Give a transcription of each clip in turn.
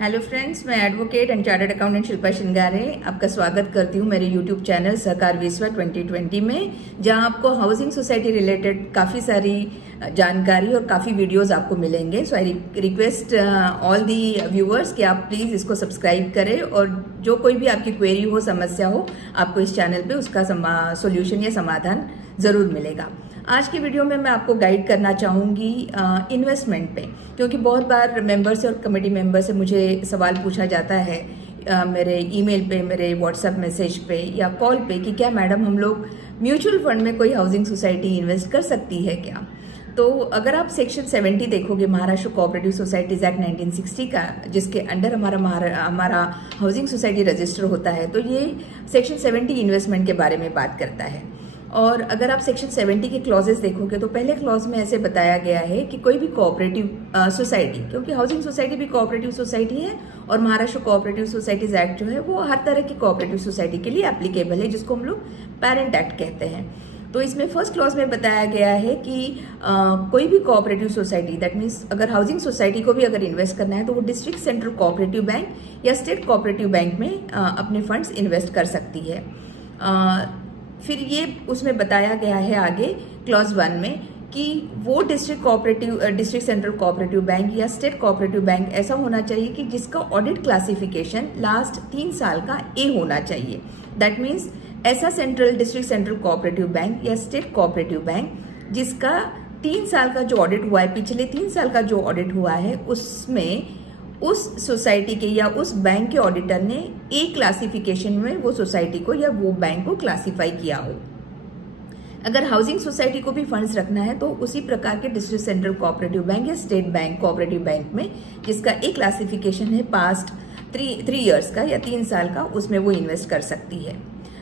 Hello friends, मैं advocate and chartered accountant Shilpa Shingare आपका स्वागत करती हूँ मेरे यूट्यूब चैनल सहकार विश्व 2020 में, जहां आपको हाउसिंग सोसाइटी रिलेटेड काफ़ी सारी जानकारी और काफ़ी वीडियोस आपको मिलेंगे। So I request all the viewers कि आप प्लीज़ इसको सब्सक्राइब करें और जो कोई भी आपकी क्वेरी हो, समस्या हो, आपको इस चैनल पे उसका सोल्यूशन या समाधान ज़रूर मिलेगा। आज की वीडियो में मैं आपको गाइड करना चाहूँगी इन्वेस्टमेंट पे, क्योंकि बहुत बार मेंबर से और कमेटी मेंबर से मुझे सवाल पूछा जाता है मेरे ईमेल पे, मेरे व्हाट्सएप मैसेज पे या कॉल पे कि क्या मैडम हम लोग म्यूचुअल फंड में कोई हाउसिंग सोसाइटी इन्वेस्ट कर सकती है क्या। तो अगर आप सेक्शन 70 देखोगे महाराष्ट्र कोऑपरेटिव सोसाइटीज एक्ट 1960 का, जिसके अंडर हमारा हाउसिंग सोसाइटी रजिस्टर होता है, तो ये सेक्शन 70 इन्वेस्टमेंट के बारे में बात करता है। और अगर आप सेक्शन 70 के क्लॉजेस देखोगे तो पहले क्लॉज में ऐसे बताया गया है कि कोई भी कोऑपरेटिव सोसाइटी, क्योंकि हाउसिंग सोसाइटी भी कोऑपरेटिव सोसाइटी है और महाराष्ट्र कोऑपरेटिव सोसाइटीज एक्ट जो है वो हर तरह की कोऑपरेटिव सोसाइटी के लिए एप्लीकेबल है, जिसको हम लोग पेरेंट एक्ट कहते हैं। तो इसमें फर्स्ट क्लॉज में बताया गया है कि कोई भी कोऑपरेटिव सोसाइटी, दैट मीन्स अगर हाउसिंग सोसाइटी को भी अगर इन्वेस्ट करना है तो वो डिस्ट्रिक्ट सेंट्रल कोऑपरेटिव बैंक या स्टेट कोऑपरेटिव बैंक में अपने फंड्स इन्वेस्ट कर सकती है। फिर ये उसमें बताया गया है आगे क्लॉज 1 में कि वो डिस्ट्रिक्ट सेंट्रल कोऑपरेटिव बैंक या स्टेट कोऑपरेटिव बैंक ऐसा होना चाहिए कि जिसका ऑडिट क्लासिफिकेशन लास्ट 3 साल का ए होना चाहिए। दैट मीन्स ऐसा डिस्ट्रिक्ट सेंट्रल कोऑपरेटिव बैंक या स्टेट कोऑपरेटिव बैंक जिसका 3 साल का जो ऑडिट हुआ है, पिछले 3 साल का जो ऑडिट हुआ है, उसमें उस सोसाइटी के या उस बैंक के ऑडिटर ने ए क्लासिफिकेशन में वो सोसाइटी को या वो बैंक को क्लासिफाई किया हो। अगर हाउसिंग सोसाइटी को भी फंड्स रखना है तो उसी प्रकार के डिस्ट्रिक्ट सेंट्रल कोऑपरेटिव बैंक या स्टेट बैंक कोऑपरेटिव बैंक में जिसका ए क्लासिफिकेशन है पास्ट 3 इयर्स का या 3 साल का, उसमें वो इन्वेस्ट कर सकती है।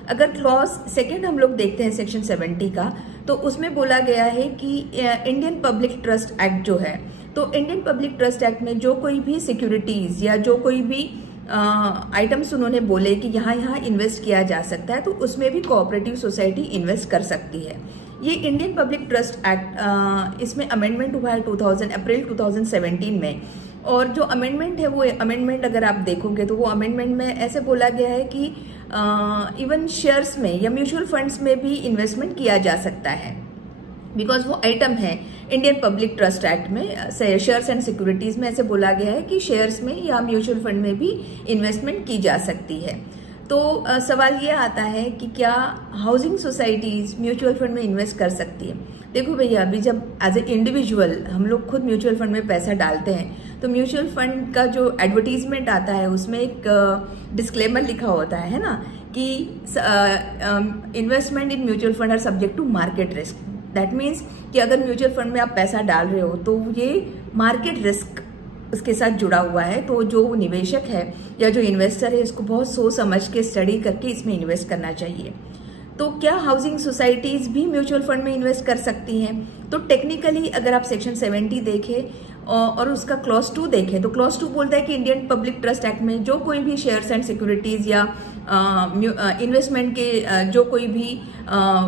अगर क्लॉज 2 हम लोग देखते हैं सेक्शन 70 का, तो उसमें बोला गया है कि इंडियन पब्लिक ट्रस्ट एक्ट जो है, तो इंडियन पब्लिक ट्रस्ट एक्ट में जो कोई भी सिक्योरिटीज या जो कोई भी आइटम्स उन्होंने बोले कि यहाँ इन्वेस्ट किया जा सकता है, तो उसमें भी कोऑपरेटिव सोसाइटी इन्वेस्ट कर सकती है। ये इंडियन पब्लिक ट्रस्ट एक्ट, इसमें अमेंडमेंट हुआ है अप्रैल 2017 में। और जो अमेंडमेंट है वो अमेंडमेंट अगर आप देखोगे तो वो अमेंडमेंट में ऐसे बोला गया है कि इवन शेयर्स में या म्यूचुअल फंड्स में भी इन्वेस्टमेंट किया जा सकता है, बिकॉज वो आइटम है इंडियन पब्लिक ट्रस्ट एक्ट में। शेयर्स एंड सिक्योरिटीज में ऐसे बोला गया है कि शेयर्स में या म्यूचुअल फंड में भी इन्वेस्टमेंट की जा सकती है। तो सवाल ये आता है कि क्या हाउसिंग सोसाइटीज म्यूचुअल फंड में इन्वेस्ट कर सकती है। देखो भैया, अभी जब एज ए इंडिविजुअल हम लोग खुद म्यूचुअल फंड में पैसा डालते हैं तो म्यूचुअल फंड का जो एडवर्टीजमेंट आता है उसमें एक डिस्क्लेमर लिखा होता है ना, कि investment in mutual fund are subject to market risk. That means कि अगर म्यूचुअल फंड में आप पैसा डाल रहे हो तो ये मार्केट रिस्क उसके साथ जुड़ा हुआ है। तो जो निवेशक है या जो इन्वेस्टर है, इसको बहुत सोच समझ के स्टडी करके इसमें इन्वेस्ट करना चाहिए। तो क्या हाउसिंग सोसाइटीज भी म्यूचुअल फंड में इन्वेस्ट कर सकती हैं? तो टेक्निकली अगर आप सेक्शन 70 देखें और उसका क्लॉज 2 देखें, तो क्लॉज 2 बोलता है कि इंडियन पब्लिक ट्रस्ट एक्ट में जो कोई भी शेयर्स एंड सिक्योरिटीज या इन्वेस्टमेंट के जो कोई भी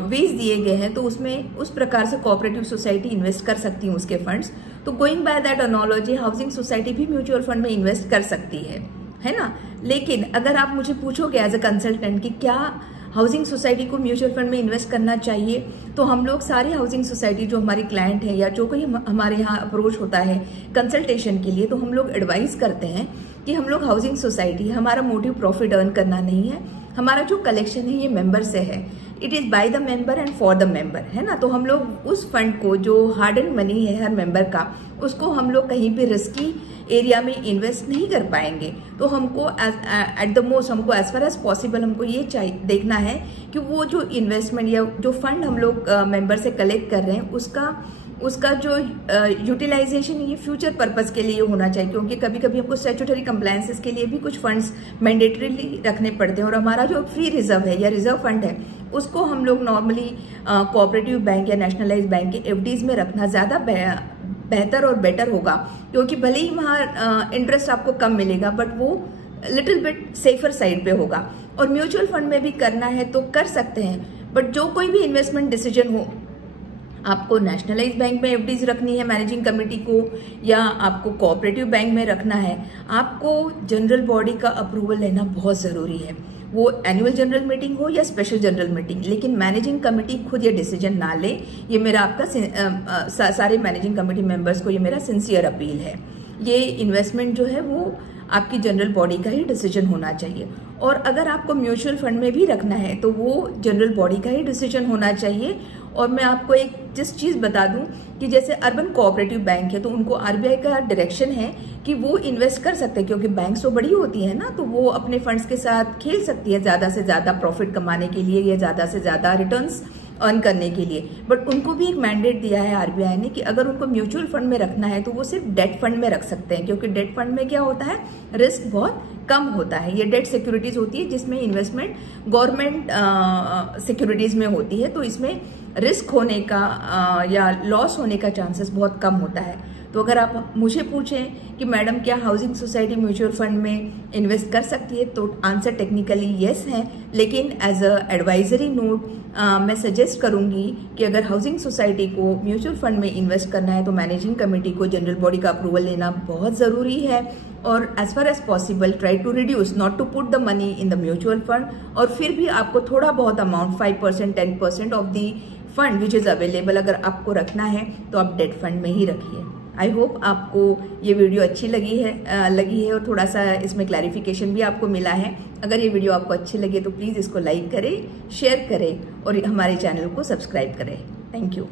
वेज दिए गए हैं, तो उसमें उस प्रकार से कोऑपरेटिव सोसाइटी इन्वेस्ट कर सकती है उसके फंड्स। तो going by that analogy, housing society भी म्यूचुअल फंड में इन्वेस्ट कर सकती है ना। लेकिन अगर आप मुझे पूछोगे एज ए कंसल्टेंट कि क्या हाउसिंग सोसाइटी को म्यूचुअल फंड में इन्वेस्ट करना चाहिए, तो हम लोग सारे हाउसिंग सोसाइटी जो हमारी क्लाइंट है या जो कोई हमारे यहाँ अप्रोच होता है कंसल्टेशन के लिए, तो हम लोग एडवाइस करते हैं कि हम लोग हाउसिंग सोसाइटी, हमारा मोटिव प्रॉफिट अर्न करना नहीं है, हमारा जो कलेक्शन है ये मेंबर से है, it is by the member and for the member, है ना। तो हम लोग उस फंड को, जो हार्ड एंड मनी है हर मेंबर का, उसको हम लोग कहीं भी रिस्की एरिया में इन्वेस्ट नहीं कर पाएंगे। तो हमको एट द मोस्ट, हमको एज फार एज पॉसिबल हमको ये देखना है कि वो जो इन्वेस्टमेंट या जो फंड हम लोग मेंबर से कलेक्ट कर रहे हैं उसका जो यूटिलाइजेशन ये फ्यूचर पर्पस के लिए होना चाहिए, क्योंकि कभी कभी हमको स्टैट्यूटरी कंप्लायंसेस के लिए भी कुछ फंड्स मैंडेटरीली रखने पड़ते हैं। और हमारा जो फ्री रिजर्व है या रिजर्व फंड है, उसको हम लोग नॉर्मली कोऑपरेटिव बैंक या नेशनलाइज बैंक के एफडीज में रखना ज़्यादा बेहतर और बेटर होगा, क्योंकि भले ही वहाँ इंटरेस्ट आपको कम मिलेगा बट वो लिटिल बिट सेफर साइड पे होगा। और म्यूचुअल फंड में भी करना है तो कर सकते हैं, बट जो कोई भी इन्वेस्टमेंट डिसीजन हो आपको नेशनलाइज बैंक में एफडीज रखनी है मैनेजिंग कमेटी को, या आपको कोऑपरेटिव बैंक में रखना है, आपको जनरल बॉडी का अप्रूवल लेना बहुत जरूरी है। वो एनुअल जनरल मीटिंग हो या स्पेशल जनरल मीटिंग, लेकिन मैनेजिंग कमेटी खुद ये डिसीजन ना ले। ये मेरा आपका सारे मैनेजिंग कमेटी मेंबर्स को ये मेरा सिंसियर अपील है। ये इन्वेस्टमेंट जो है वो आपकी जनरल बॉडी का ही डिसीजन होना चाहिए। और अगर आपको म्यूचुअल फंड में भी रखना है तो वो जनरल बॉडी का ही डिसीजन होना चाहिए। और मैं आपको एक जिस चीज बता दूं कि जैसे अर्बन कोऑपरेटिव बैंक है तो उनको आरबीआई का डायरेक्शन है कि वो इन्वेस्ट कर सकते हैं, क्योंकि बैंक तो बड़ी होती है ना, तो वो अपने फंड्स के साथ खेल सकती है ज्यादा से ज्यादा प्रॉफिट कमाने के लिए या ज्यादा से ज्यादा रिटर्न्स अर्न करने के लिए। बट उनको भी एक मैंडेट दिया है आरबीआई ने कि अगर उनको म्यूचुअल फंड में रखना है तो वो सिर्फ डेट फंड में रख सकते हैं, क्योंकि डेट फंड में क्या होता है, रिस्क बहुत कम होता है। ये डेट सिक्योरिटीज होती है जिसमें इन्वेस्टमेंट गवर्नमेंट सिक्योरिटीज में होती है, तो इसमें रिस्क होने का या लॉस होने का चांसेस बहुत कम होता है। तो अगर आप मुझे पूछें कि मैडम क्या हाउसिंग सोसाइटी म्यूचुअल फंड में इन्वेस्ट कर सकती है, तो आंसर टेक्निकली येस है, लेकिन एज अ एडवाइजरी नोट मैं सजेस्ट करूंगी कि अगर हाउसिंग सोसाइटी को म्यूचुअल फंड में इन्वेस्ट करना है तो मैनेजिंग कमेटी को जनरल बॉडी का अप्रूवल लेना बहुत जरूरी है। और as far as possible try to reduce, not to put the money in the mutual fund. और फिर भी आपको थोड़ा बहुत amount 5% 10% of the fund which is available अगर आपको रखना है तो आप डेट फंड में ही रखिए। आई होप आपको ये वीडियो अच्छी लगी है और थोड़ा सा इसमें क्लैरिफिकेशन भी आपको मिला है। अगर ये वीडियो आपको अच्छी लगे तो प्लीज़ इसको लाइक करें, शेयर करें और हमारे चैनल को सब्सक्राइब करें। Thank you.